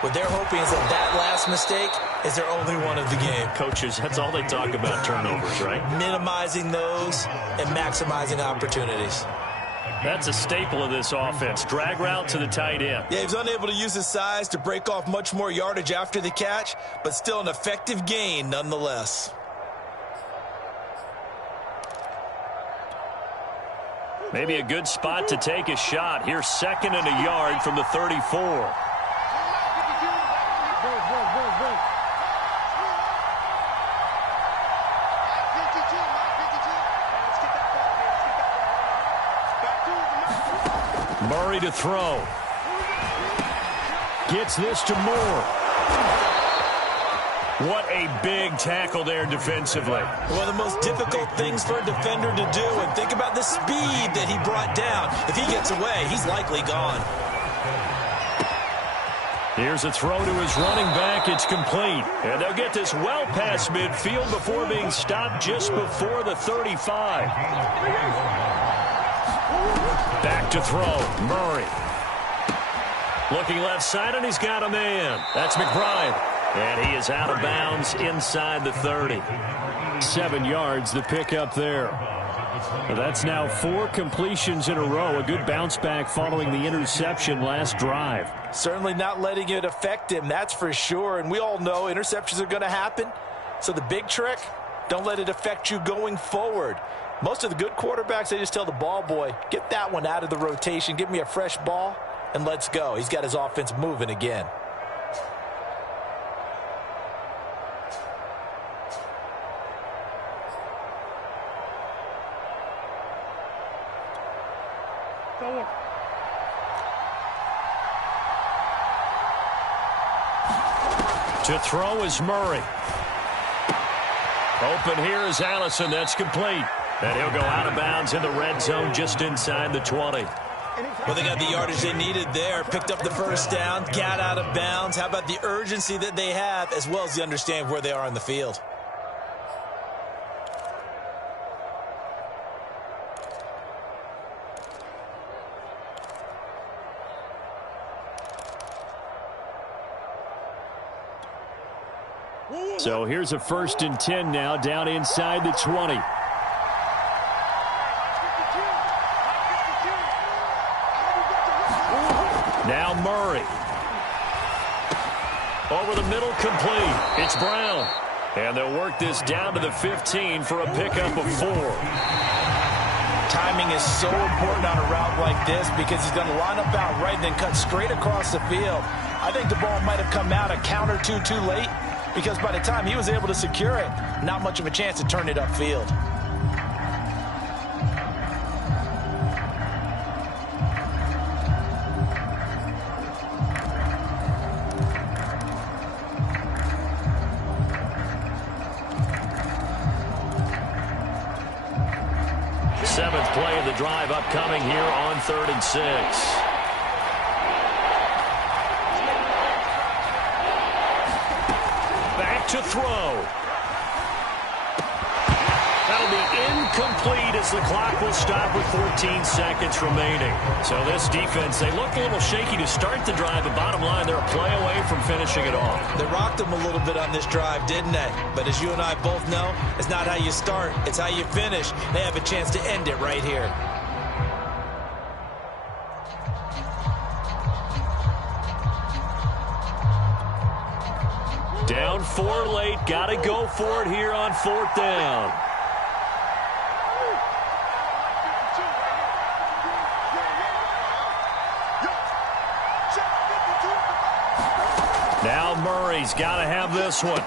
What they're hoping is that last mistake is their only one of the game. Coaches, that's all they talk about, turnovers, right? Minimizing those and maximizing opportunities. That's a staple of this offense. Drag route to the tight end. Yeah, he was unable to use his size to break off much more yardage after the catch, but still an effective gain nonetheless. Maybe a good spot to take a shot. Here's 2nd and a yard from the 34. Murray to throw. Gets this to Moore. What a big tackle there defensively. One of the most difficult things for a defender to do. And think about the speed that he brought down. If he gets away, he's likely gone. Here's a throw to his running back. It's complete. And they'll get this well past midfield before being stopped just before the 35. Back to throw. Murray. Looking left side, and he's got a man. That's McBride. And he is out of bounds inside the 30. 7 yards, the pickup there. That's now 4 completions in a row. A good bounce back following the interception last drive. Certainly not letting it affect him, that's for sure. And we all know interceptions are going to happen. So the big trick, don't let it affect you going forward. Most of the good quarterbacks, they just tell the ball boy, get that one out of the rotation, give me a fresh ball, and let's go. He's got his offense moving again. To throw is Murray. Open here is Allison. That's complete. And he'll go out of bounds in the red zone just inside the 20. Well, they got the yardage they needed there. Picked up the first down, got out of bounds. How about the urgency that they have, as well as the understanding where they are on the field? So here's a 1st and 10 now, down inside the 20. Now Murray. Over the middle, complete. It's Brown. And they'll work this down to the 15 for a pickup of 4. Timing is so important on a route like this because he's going to line up out right and then cut straight across the field. I think the ball might have come out a count or two too late, because by the time he was able to secure it, not much of a chance to turn it upfield. Seventh play of the drive upcoming here on 3rd and 6. To throw. That'll be incomplete as the clock will stop with 14 seconds remaining. So this defense, they looked a little shaky to start the drive, but bottom line, they're a play away from finishing it off. They rocked them a little bit on this drive, didn't they? But as you and I both know, it's not how you start, it's how you finish. They have a chance to end it right here. Down 4 late, got to go for it here on 4th down. Now Murray's got to have this one.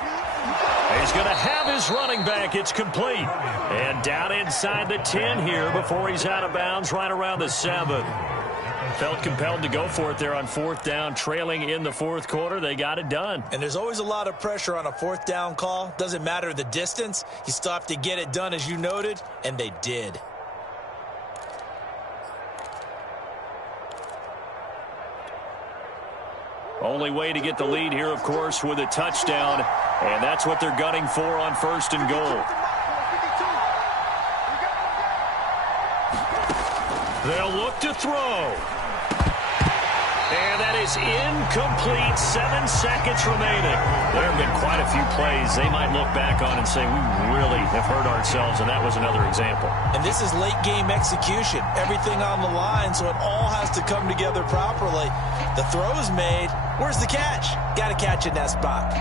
He's going to have his running back. It's complete. And down inside the 10 here before he's out of bounds right around the 7. Felt compelled to go for it there on 4th down, trailing in the 4th quarter. They got it done. And there's always a lot of pressure on a 4th down call. Doesn't matter the distance. You still have to get it done, as you noted, and they did. Only way to get the lead here, of course, with a touchdown. And that's what they're gunning for on 1st and goal. They'll look to throw. And that is incomplete. 7 seconds remaining. There have been quite a few plays they might look back on and say, we really have hurt ourselves, and that was another example. And this is late game execution. Everything on the line, so it all has to come together properly. The throw's made. Where's the catch? Got to catch in that spot.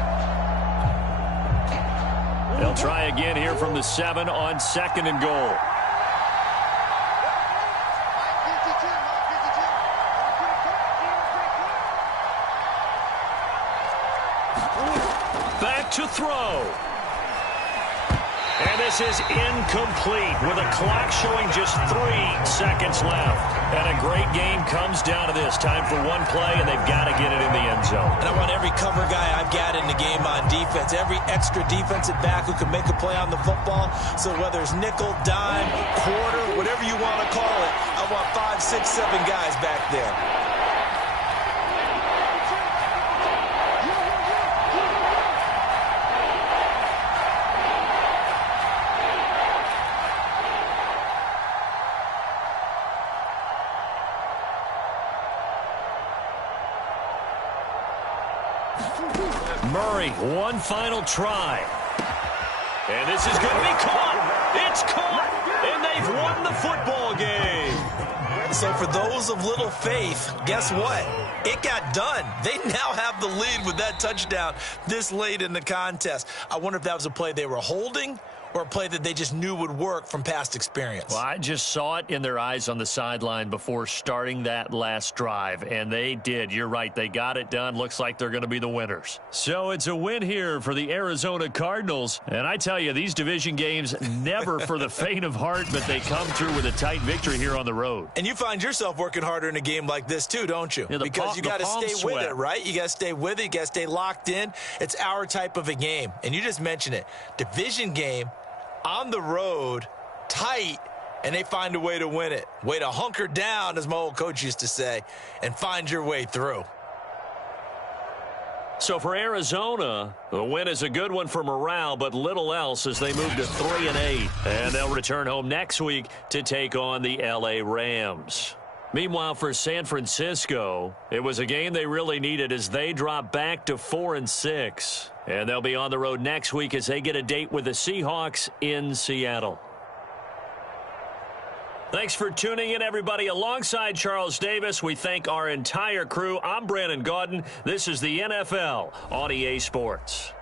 They'll try again here from the 7 on 2nd and goal. Back to throw. And this is incomplete with a clock showing just 3 seconds left. And a great game comes down to this. Time for one play, and they've got to get it in the end zone. And I want every cover guy I've got in the game on defense, every extra defensive back who can make a play on the football. So whether it's nickel, dime, quarter, whatever you want to call it, I want 5, 6, 7 guys back there. Murray, one final try. And this is going to be caught. It's caught. And they've won the football game. So for those of little faith, guess what? It got done. They now have the lead with that touchdown this late in the contest. I wonder if that was a play they were holding or a play that they just knew would work from past experience. Well, I just saw it in their eyes on the sideline before starting that last drive, and they did. You're right. They got it done. Looks like they're going to be the winners. So it's a win here for the Arizona Cardinals. And I tell you, these division games, never for the faint of heart, but they come through with a tight victory here on the road. And you find yourself working harder in a game like this too, don't you? Yeah, because you got to stay with it, right? You got to stay with it. You got to stay locked in. It's our type of a game. And you just mentioned it. Division game, on the road, tight, and they find a way to win it. Way to hunker down, as my old coach used to say, and find your way through. So for Arizona, the win is a good one for morale, but little else as they move to 3-8. And they'll return home next week to take on the LA Rams. Meanwhile, for San Francisco, it was a game they really needed as they drop back to 4-6. And they'll be on the road next week as they get a date with the Seahawks in Seattle. Thanks for tuning in, everybody. Alongside Charles Davis, we thank our entire crew. I'm Brandon Gaudin. This is the NFL on EA Sports.